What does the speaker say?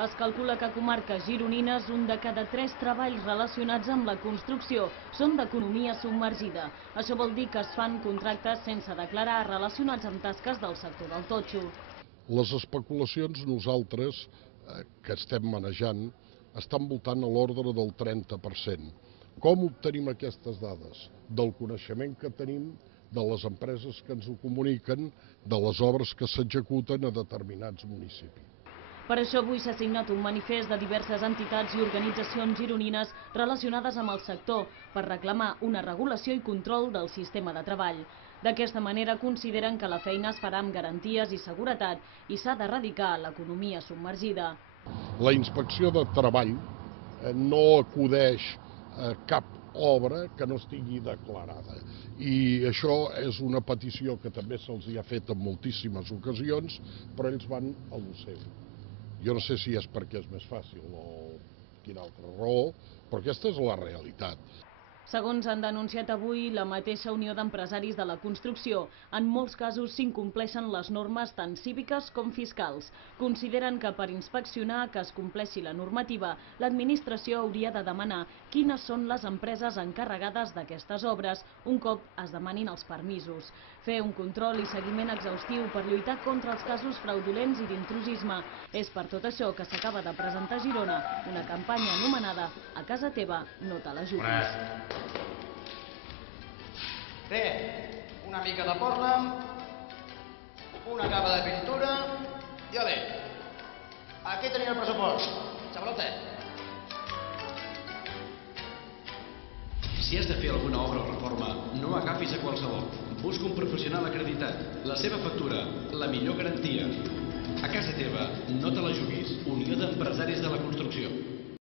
Es calcula que a comarques gironines 1 de cada 3 treballs relacionats amb la construcció són d'economia submergida. Això vol dir que es fan contractes sense declarar relacionats amb tasques del sector del totxo. Les especulacions nosaltres que estem manejant estan voltant a l'ordre del 30%. Com obtenim aquestes dades? Del coneixement que tenim de les empreses que ens ho comuniquen, de les obres que s'executen a determinats municipis. Per això avui s'ha signat un manifest de diverses entitats i organitzacions gironines relacionades amb el sector per reclamar una regulació i control del sistema de treball. D'aquesta manera consideren que la feina es farà amb garanties i seguretat i s'ha d'erradicar l'economia submergida. La inspecció de treball no acudeix a cap obra que no estigui declarada. I això és una petició que també se'ls ha fet en moltíssimes ocasions, però ells van a lo seu. Jo no sé si és perquè és més fàcil o quina altra raó, però aquesta és la realitat. Segons han denunciat avui la mateixa Unió d'Empresaris de la Construcció, en molts casos s'incompleixen les normes tant cíviques com fiscals. Consideren que per inspeccionar que es compleixi la normativa, l'administració hauria de demanar quines són les empreses encarregades d'aquestes obres un cop es demanin els permisos. Fer un control i seguiment exhaustiu per lluitar contra els casos fraudulents i d'intrusisme. És per tot això que s'acaba de presentar a Girona una campanya anomenada A casa teva no te la juguis. Té una mica de pòrtlam, una capa de pintura i ole. Aquí teniu el pressupost. Xavalote. Si has de fer alguna obra o reforma, no agafis a qualsevol. Busca un professional acreditat. La seva factura, la millor garantia. A casa teva no te la juguis. Unió d'Empresaris